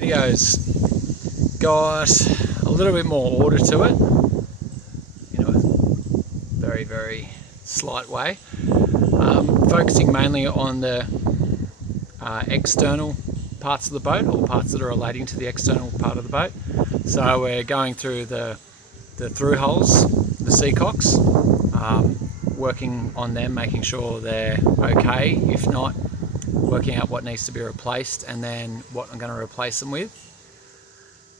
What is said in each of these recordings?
Video's got a little bit more order to it, in a very, very slight way. Focusing mainly on the external parts of the boat, or parts that are relating to the external part of the boat. So we're going through the through holes, the Seacocks, working on them, making sure they're okay. If not, working out what needs to be replaced and then what I'm going to replace them with.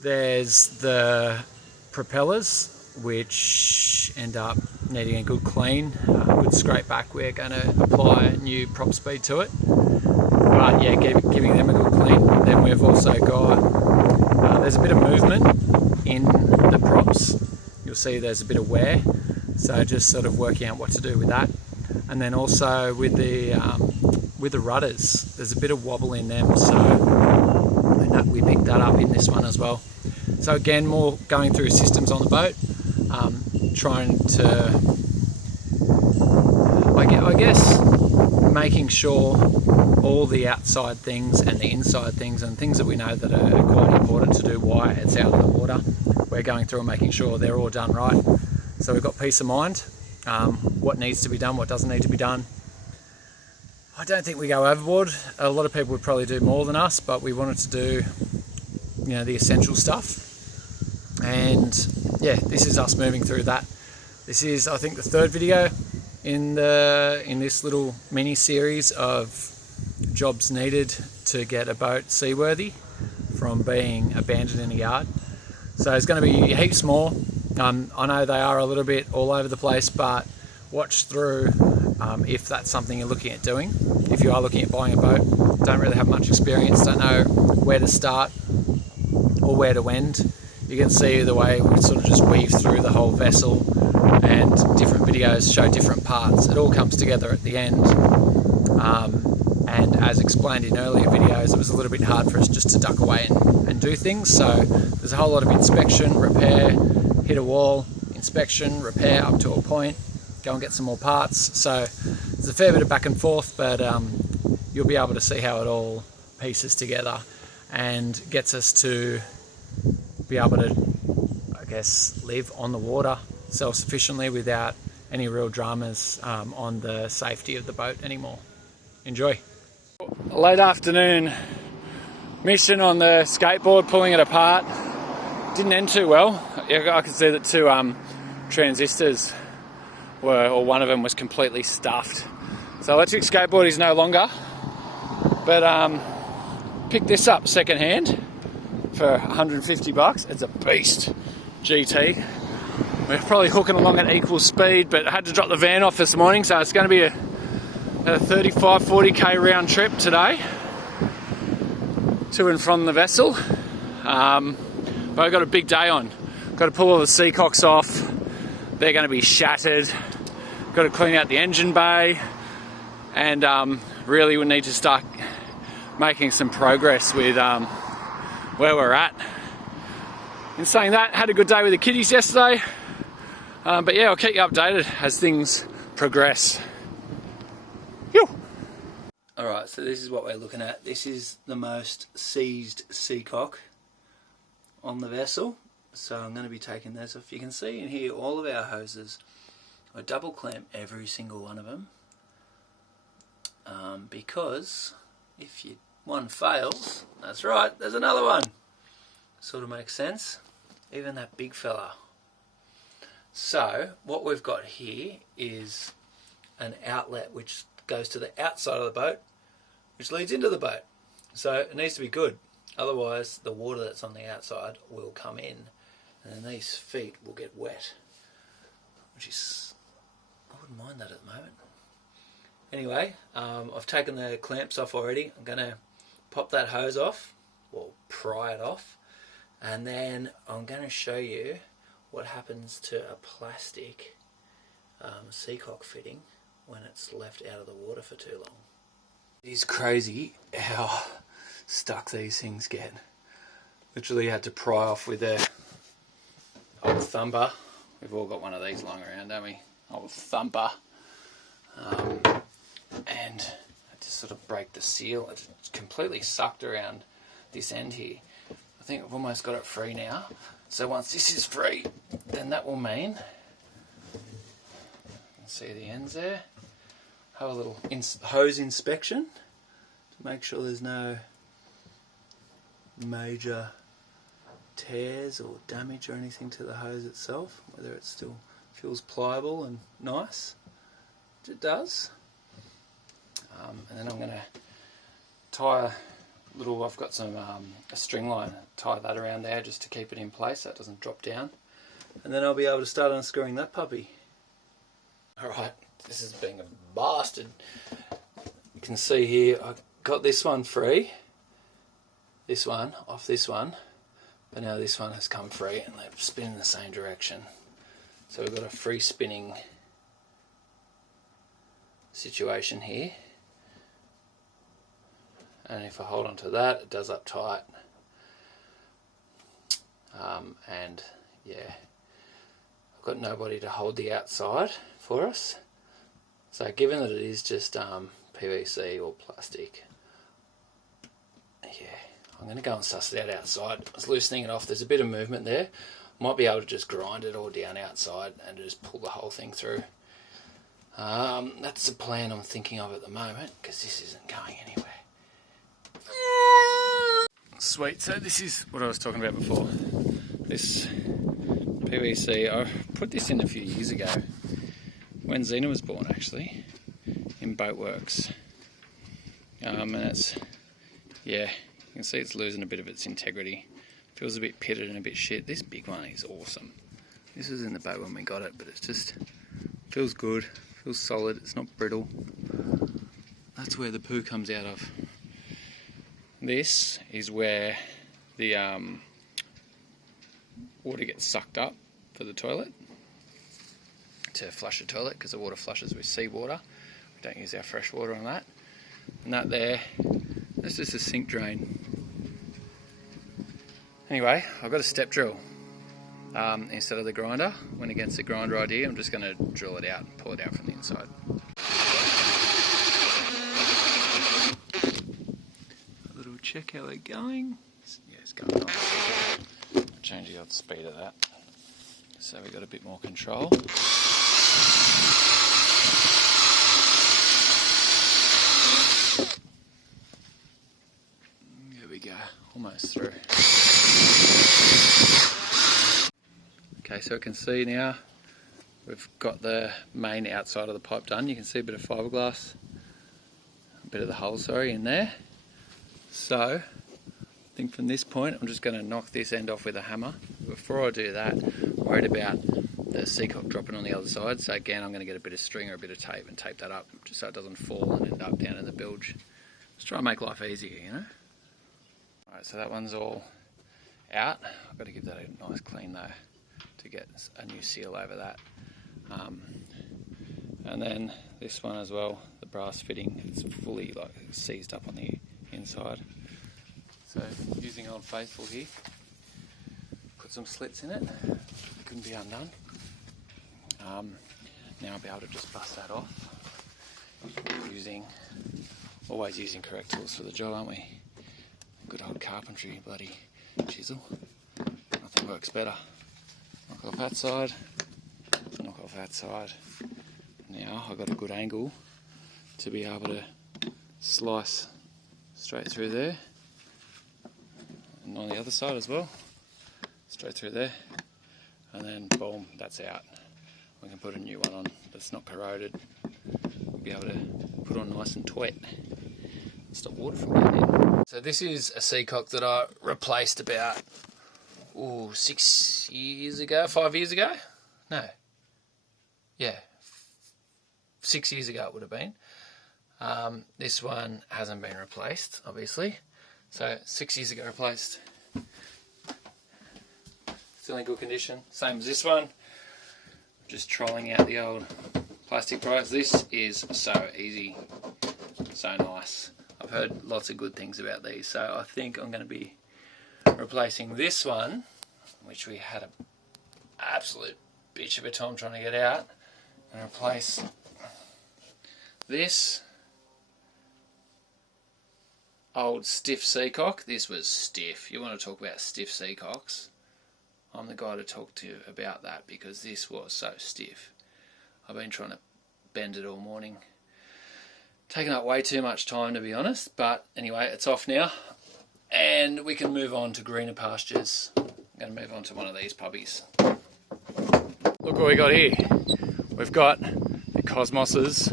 There's the propellers, which end up needing a good clean, good scrape back. We're going to apply a new prop speed to it, but yeah, giving them a good clean. Then we've also got there's a bit of movement in the props. You'll see there's a bit of wear, so just sort of working out what to do with that. And then also with the rudders, there's a bit of wobble in them, so we picked that up in this one as well. So again, more going through systems on the boat, trying to, I guess, making sure all the outside things and the inside things and things that we know that are quite important to do while it's out of the water, we're going through and making sure they're all done right. So we've got peace of mind, what needs to be done, what doesn't need to be done. I don't think we go overboard. A lot of people would probably do more than us, but we wanted to do, the essential stuff. And yeah, this is us moving through that. This is, I think, the third video in this little mini series of jobs needed to get a boat seaworthy from being abandoned in a yard. So there's going to be heaps more. I know they are a little bit all over the place, but watch through if that's something you're looking at doing. If you are looking at buying a boat, don't really have much experience, don't know where to start or where to end, you can see the way we sort of just weave through the whole vessel, and different videos show different parts. It all comes together at the end. And as explained in earlier videos, it was a little bit hard for us just to duck away and do things. So there's a whole lot of inspection, repair, hit a wall, inspection, repair up to a point, go and get some more parts. So there's a fair bit of back and forth, but you'll be able to see how it all pieces together and gets us to be able to, I guess, live on the water self-sufficiently without any real dramas on the safety of the boat anymore. Enjoy. Late afternoon mission on the skateboard, pulling it apart. Didn't end too well. I could see that two transistors or one of them was completely stuffed. So electric skateboard is no longer, but picked this up secondhand for 150 bucks. It's a beast GT. We're probably hooking along at equal speed, but I had to drop the van off this morning, so it's going to be a 35-40k round trip today to and from the vessel. But I've got a big day on. Got to pull all the Seacocks off. They're going to be shattered. Got to clean out the engine bay, and really we need to start making some progress with where we're at. In saying that, had a good day with the kiddies yesterday, but yeah, I'll keep you updated as things progress. Alright, so this is what we're looking at. This is the most seized Seacock on the vessel, so I'm going to be taking those off. You can see in here all of our hoses. I double clamp every single one of them, because if one fails, that's right, there's another one. Sort of makes sense. Even that big fella. So what we've got here is an outlet which goes to the outside of the boat, which leads into the boat. So it needs to be good, otherwise the water that's on the outside will come in and then these feet will get wet, which is, I wouldn't mind that at the moment. Anyway, I've taken the clamps off already. I'm going to pop that hose off, or pry it off, and then I'm going to show you what happens to a plastic Seacock fitting when it's left out of the water for too long. It is crazy how stuck these things get. Literally had to pry off with a old thumper. We've all got one of these lying around, don't we? Old thumper. And I just sort of break the seal. It's completely sucked around this end here. think I've almost got it free now. So once this is free, then that will mean, see the ends there, have a little hose inspection to make sure there's no major tears or damage or anything to the hose itself, whether it still feels pliable and nice, which it does. And then I'm going to tie a little, I've got some a string line, tie that around there just to keep it in place so it doesn't drop down, and then I'll be able to start unscrewing that puppy. Alright, this is being a bastard. You can see here I got this one free, this one off this one, but now this one has come free and they spin in the same direction. So we've got a free spinning situation here. And if I hold on to that, it does up tight. And yeah, I've got nobody to hold the outside for us. So given that it is just PVC or plastic, yeah, I'm going to go and suss it out outside. I was loosening it off. There's a bit of movement there. Might be able to just grind it all down outside and just pull the whole thing through. That's the plan I'm thinking of at the moment, because this isn't going anywhere. Sweet, so this is what I was talking about before. This PVC, I put this in a few years ago, when Xena was born actually, in Boatworks. And it's, yeah, you can see it's losing a bit of its integrity. Feels a bit pitted and a bit shit. This big one is awesome. This was in the boat when we got it, but it's just, feels good, feels solid, it's not brittle. That's where the poo comes out of. This is where the water gets sucked up for the toilet, to flush the toilet, because the water flushes with seawater. We don't use our fresh water on that. And that there, that's just a sink drain. Anyway, I've got a step drill instead of the grinder. Went against the grinder idea. I'm just going to drill it out and pull it out from the inside. Check how they're going. Yeah, it's going nice. I'll change the speed of that so we've got a bit more control. There we go, almost through. Okay, so I can see now we've got the main outside of the pipe done. You can see a bit of fiberglass, a bit of the hole, sorry, in there. So, I think from this point I'm just going to knock this end off with a hammer. Before I do that, I'm worried about the Seacock dropping on the other side, so again I'm going to get a bit of string or a bit of tape and tape that up just so it doesn't fall and end up down in the bilge. Just try and make life easier, you know. Alright, so that one's all out. I've got to give that a nice clean though to get a new seal over that. And then this one as well, the brass fitting, it's fully like seized up on the inside. So using Old Faithful here, put some slits in it, couldn't be undone. Now I'll be able to just bust that off always using correct tools for the job, aren't we? Good old carpentry bloody chisel, nothing works better. Knock off that side, knock off that side. Now I've got a good angle to be able to slice straight through there, and on the other side as well, straight through there, and then boom, that's out. We can put a new one on that's not corroded. We'll be able to put on nice and wet, stop water from getting in. So this is a Seacock that I replaced about 6 years ago, 5 years ago? No. Yeah, 6 years ago it would have been. This one hasn't been replaced, obviously. So 6 years ago replaced. Still in good condition. Same as this one. Just trolling out the old plastic products. This is so easy, so nice. I've heard lots of good things about these, so I think I'm going to be replacing this one, which we had an absolute bitch of a time trying to get out, and replace this old stiff Seacock. This was stiff. You want to talk about stiff Seacocks? I'm the guy to talk to about that because this was so stiff. I've been trying to bend it all morning. Taking up way too much time, to be honest, but anyway, it's off now and we can move on to greener pastures. I'm going to move on to one of these puppies. Look what we got here. We've got the Cosmos's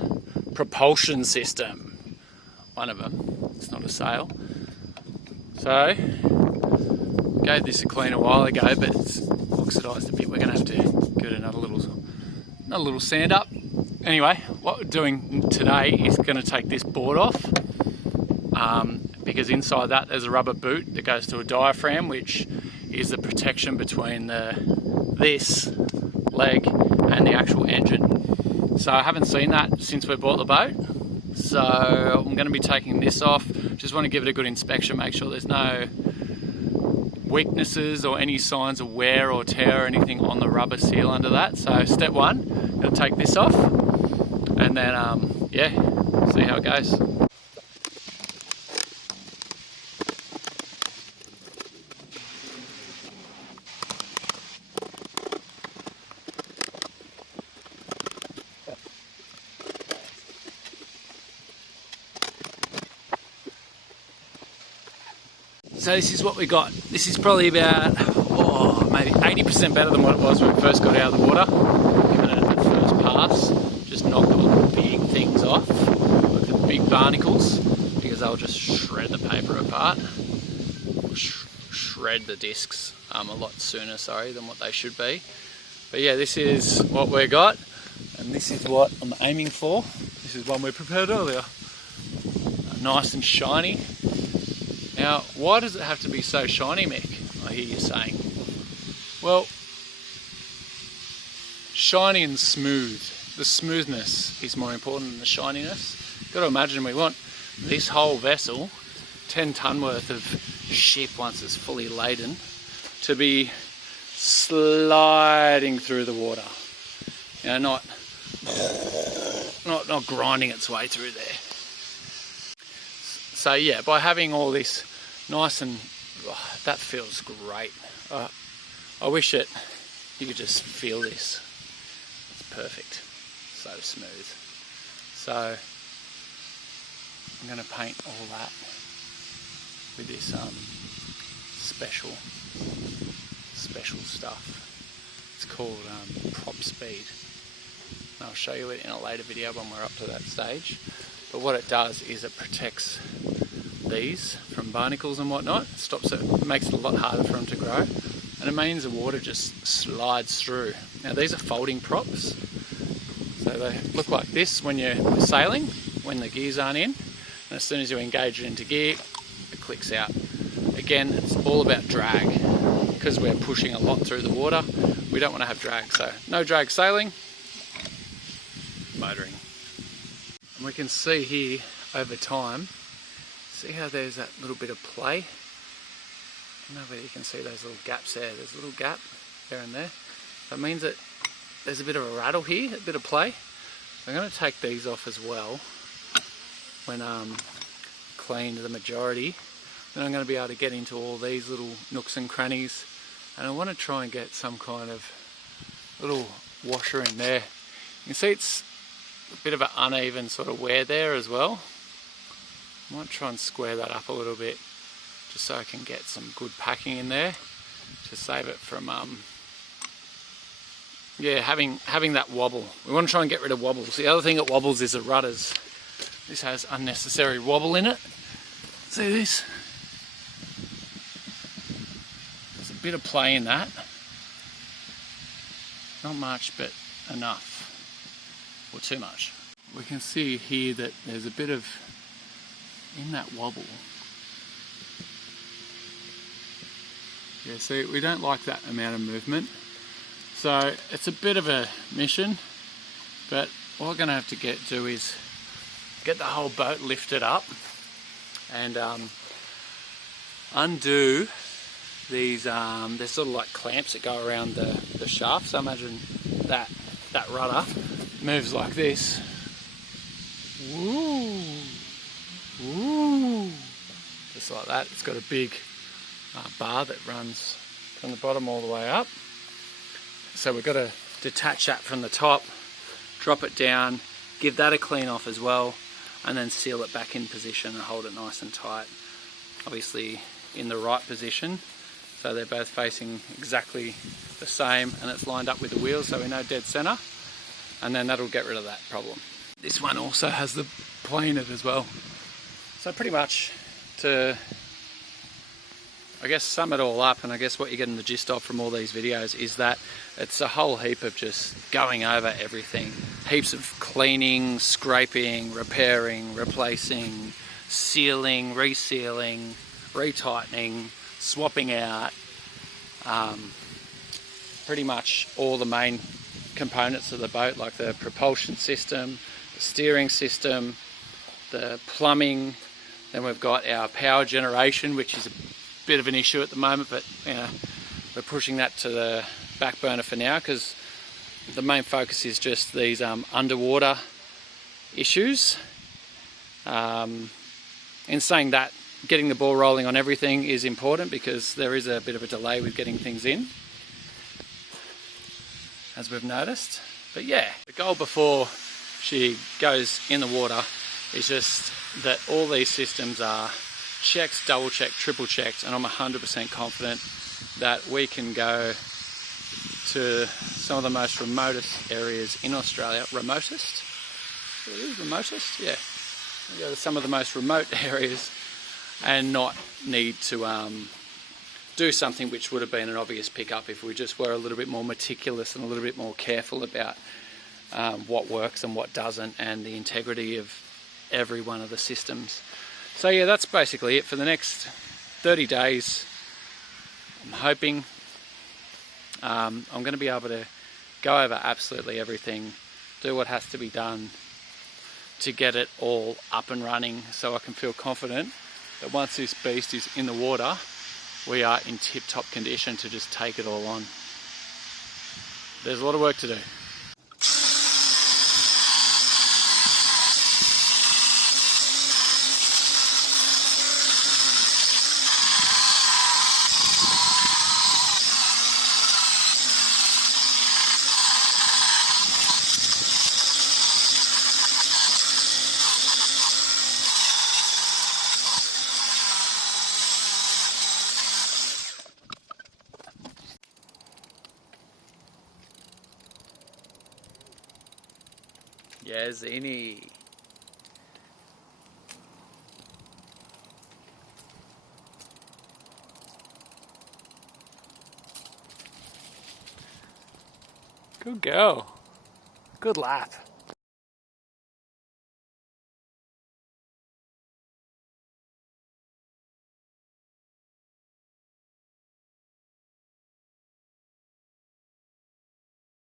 propulsion system. One of them. It's not a sale. So, gave this a clean a while ago, but it's oxidised a bit. We're going to have to give it another little sand up. Anyway, what we're doing today is going to take this board off because inside that there's a rubber boot that goes to a diaphragm, which is the protection between this leg and the actual engine. So I haven't seen that since we bought the boat. So I'm going to be taking this off. Just want to give it a good inspection, make sure there's no weaknesses or any signs of wear or tear or anything on the rubber seal under that. So step one, I'm going to take this off and then yeah, see how it goes. So this is what we got. This is probably about, maybe 80% better than what it was when we first got out of the water. Given it the first pass, just knocked all the big things off, like the big barnacles, because they'll just shred the paper apart, shred the discs a lot sooner, than what they should be. But yeah, this is what we got, and this is what I'm aiming for. This is one we prepared earlier. Nice and shiny. Now, why does it have to be so shiny, Mick? I hear you saying. Well, shiny and smooth. The smoothness is more important than the shininess. You've got to imagine we want this whole vessel, 10 tonne worth of ship once it's fully laden, to be sliding through the water. You know, not grinding its way through there. So yeah, by having all this nice and, that feels great. I wish you could just feel this. It's perfect, so smooth. So I'm going to paint all that with this special stuff. It's called Prop Speed. And I'll show you it in a later video when we're up to that stage. But what it does is it protects these from barnacles and whatnot. It stops it, makes it a lot harder for them to grow, and it means the water just slides through. Now these are folding props, so they look like this when you're sailing, when the gears aren't in, and as soon as you engage it into gear, it clicks out. Again, it's all about drag. Because we're pushing a lot through the water, we don't want to have drag, so no drag sailing, motoring. And we can see here over time, see how there's that little bit of play? I don't know whether you can see those little gaps there. There's a little gap there and there. That means that there's a bit of a rattle here, a bit of play. So I'm going to take these off as well when cleaned the majority. Then I'm going to be able to get into all these little nooks and crannies, and I want to try and get some kind of little washer in there. You can see it's a bit of an uneven sort of wear there as well. I might try and square that up a little bit just so I can get some good packing in there to save it from having that wobble. We want to try and get rid of wobbles. The other thing that wobbles is the rudders. This has unnecessary wobble in it. See this? There's a bit of play in that. Not much, but enough. Or too much. We can see here that there's a bit of, in that wobble. Yeah, see, we don't like that amount of movement. So it's a bit of a mission, but what we're going to have to do is get the whole boat lifted up and undo these, there's sort of like clamps that go around the shaft. So imagine that rudder moves like this. Woo! Woo! just like that. It's got a big bar that runs from the bottom all the way up. So we've got to detach that from the top, drop it down, give that a clean off as well, and then seal it back in position and hold it nice and tight. Obviously in the right position, so they're both facing exactly the same and it's lined up with the wheels, so we know dead center, and then that'll get rid of that problem. This one also has the planet as well. So pretty much, to I guess sum it all up, and I guess what you're getting the gist of from all these videos is that it's a whole heap of just going over everything. Heaps of cleaning, scraping, repairing, replacing, sealing, resealing, retightening, swapping out, pretty much all the main components of the boat, like the propulsion system, the steering system, the plumbing. Then we've got our power generation, which is a bit of an issue at the moment, but you know, we're pushing that to the back burner for now because the main focus is just these underwater issues. In saying that, getting the ball rolling on everything is important because there is a bit of a delay with getting things in, as we've noticed. But yeah, the goal before she goes in the water is just that all these systems are checked, double checked, triple checked, and I'm 100% confident that we can go to some of the most remotest areas in Australia. Remotest? It is remotest? Yeah. We go to some of the most remote areas and not need to do something which would have been an obvious pickup if we just were a little bit more meticulous and a little bit more careful about what works and what doesn't, and the integrity of every one of the systems. So yeah, that's basically it for the next 30 days. I'm hoping I'm going to be able to go over absolutely everything, do what has to be done to get it all up and running, so I can feel confident that once this beast is in the water, we are in tip-top condition to just take it all on. There's a lot of work to do. Yeah, Zini. Good girl. Good lap.